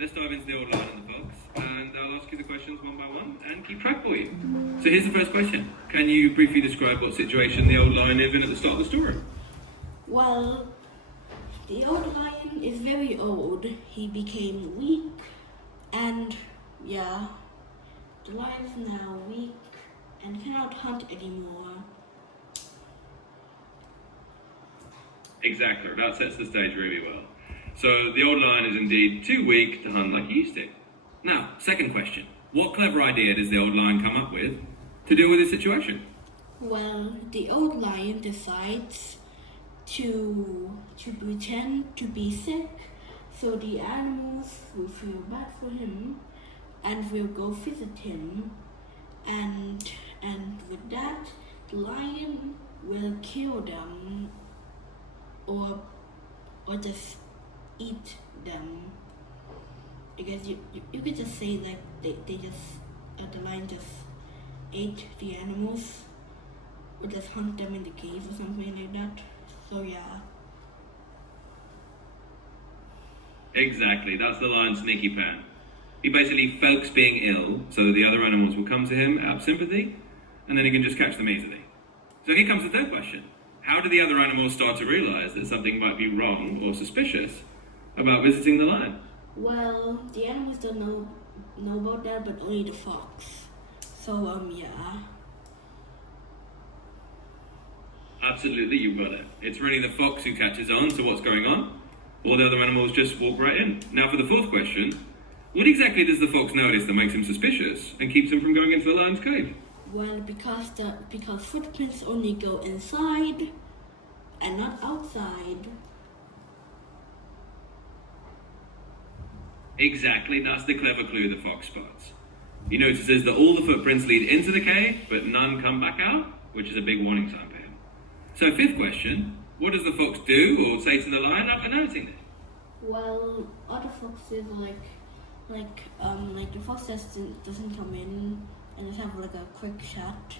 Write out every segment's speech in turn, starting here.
let's dive into the old lion and the fox, and I'll ask you the questions one by one and keep track for you. So here's the first question. Can you briefly describe what situation the old lion is in at the start of the story? Well, the old lion is very old. He became weak, and yeah, the lion is now weak and cannot hunt anymore. Exactly, that sets the stage really well. So the old lion is indeed too weak to hunt like he used to. Now, second question. What clever idea does the old lion come up with to deal with this situation? Well, the old lion decides to pretend to be sick, so the animals will feel bad for him and will go visit him, and with that, the lion will kill them or just eat them. I guess you could just say like they just the lion just ate the animals or just hunt them in the cave or something like that. So yeah. Exactly, that's the lion's sneaky plan. He basically fakes being ill so that the other animals will come to him out of sympathy, and then he can just catch them easily. So here comes the third question. How do the other animals start to realize that something might be wrong or suspicious about visiting the lion? Well, the animals don't know about that, but only the fox. So yeah. Absolutely, you've got it. It's really the fox who catches on to what's going on. All the other animals just walk right in. Now for the fourth question. What exactly does the fox notice that makes him suspicious and keeps him from going into the lion's cave? Well, because footprints only go inside and not outside. Exactly, that's the clever clue the fox spots. He notices that all the footprints lead into the cave, but none come back out, which is a big warning sign for him. So fifth question, what does the fox do or say to the lion after noticing this? Well, other foxes like the fox doesn't come in and just have like a quick chat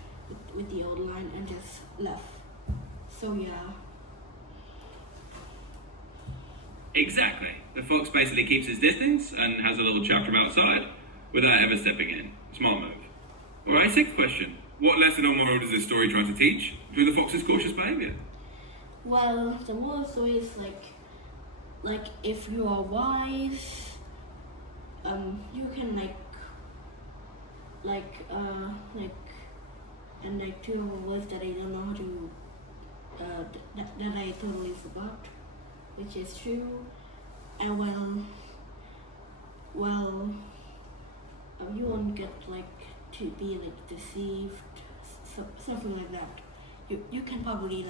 with the old lion and just left. So yeah. Exactly. The fox basically keeps his distance and has a little chat from outside without ever stepping in. Smart move. Alright, sixth question. What lesson or moral does this story try to teach through the fox's cautious behaviour? Well, the moral story is like if you are wise, you can and like two of the words that I don't know how to that I totally forgot, which is true. And you won't get to be deceived, something like that. You can probably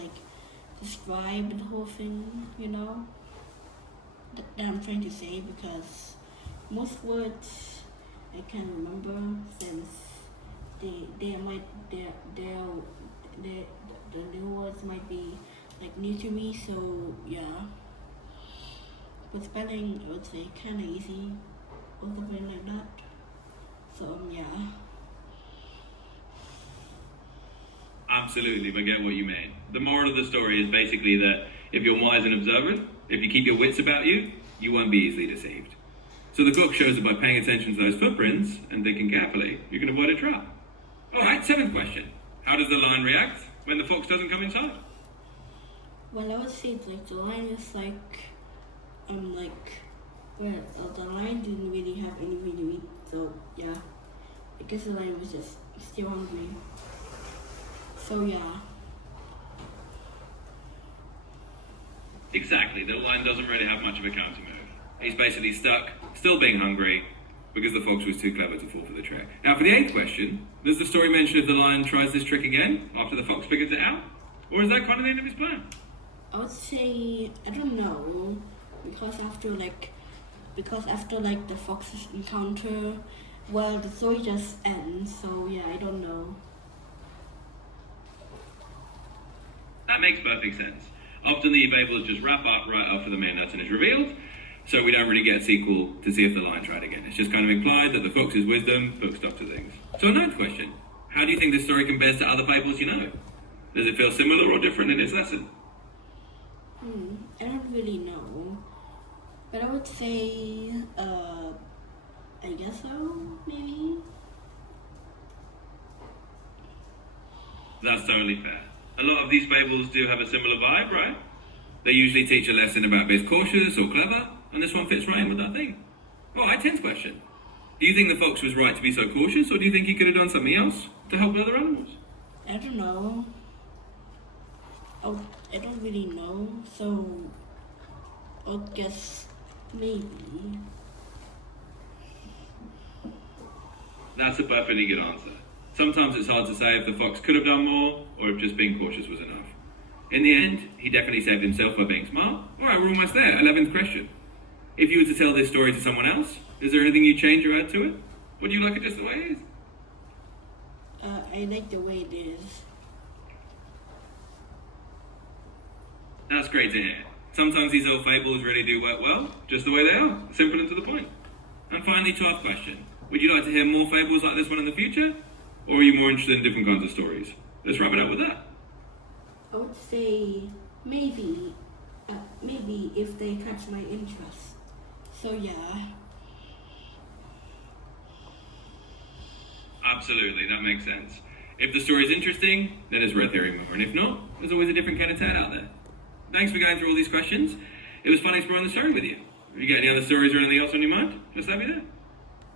describe the whole thing, that I'm trying to say, because most words I can remember since the new words might be new to me, so yeah. But spelling, I would say, kind of easy or something like that. So yeah. Absolutely, I get what you mean. The moral of the story is basically that if you're wise and observant, if you keep your wits about you, you won't be easily deceived. So the book shows that by paying attention to those footprints and thinking carefully, you can avoid a trap. Alright, seventh question. How does the lion react when the fox doesn't come inside? Well, I would say the lion is the lion didn't really have anything to eat, so yeah. I guess the lion was just still hungry. So yeah. Exactly, the lion doesn't really have much of a counter move. He's basically stuck, still being hungry, because the fox was too clever to fall for the trick. Now for the eighth question, does the story mention if the lion tries this trick again after the fox figures it out? Or is that kind of the end of his plan? I would say, I don't know, because after the fox's encounter, well, the story just ends, so yeah, I don't know. That makes perfect sense. Often the fables just wrap up right after the main lesson is revealed, so we don't really get a sequel to see if the lion tried again. It's just kind of implied that the fox's wisdom puts stop to things. So ninth question, how do you think this story compares to other fables you know? Does it feel similar or different in its lesson? I don't really know, but I would say I guess so, maybe. That's totally fair. A lot of these fables do have a similar vibe, right? They usually teach a lesson about being cautious or clever, and this one fits right in with that theme. Right, 10th question. Do you think the fox was right to be so cautious, or do you think he could have done something else to help the other animals? I don't know. I don't really know, so I'll guess maybe. That's a perfectly good answer. Sometimes it's hard to say if the fox could have done more, or if just being cautious was enough. In the end, he definitely saved himself by being smart. Alright, we're almost there. 11th question. If you were to tell this story to someone else, is there anything you'd change or add to it? Would you like it just the way it is? I like the way it is. That's great to hear. Sometimes these old fables really do work well, just the way they are, simple and to the point. And finally, 12th question. Would you like to hear more fables like this one in the future? Or are you more interested in different kinds of stories? Let's wrap it up with that. I would say maybe if they catch my interest. So yeah. Absolutely, that makes sense. If the story is interesting, then it's worth hearing more. And if not, there's always a different kind of tale out there. Thanks for going through all these questions. It was fun exploring the story with you. If you get any other stories or anything else on your mind, just let me know.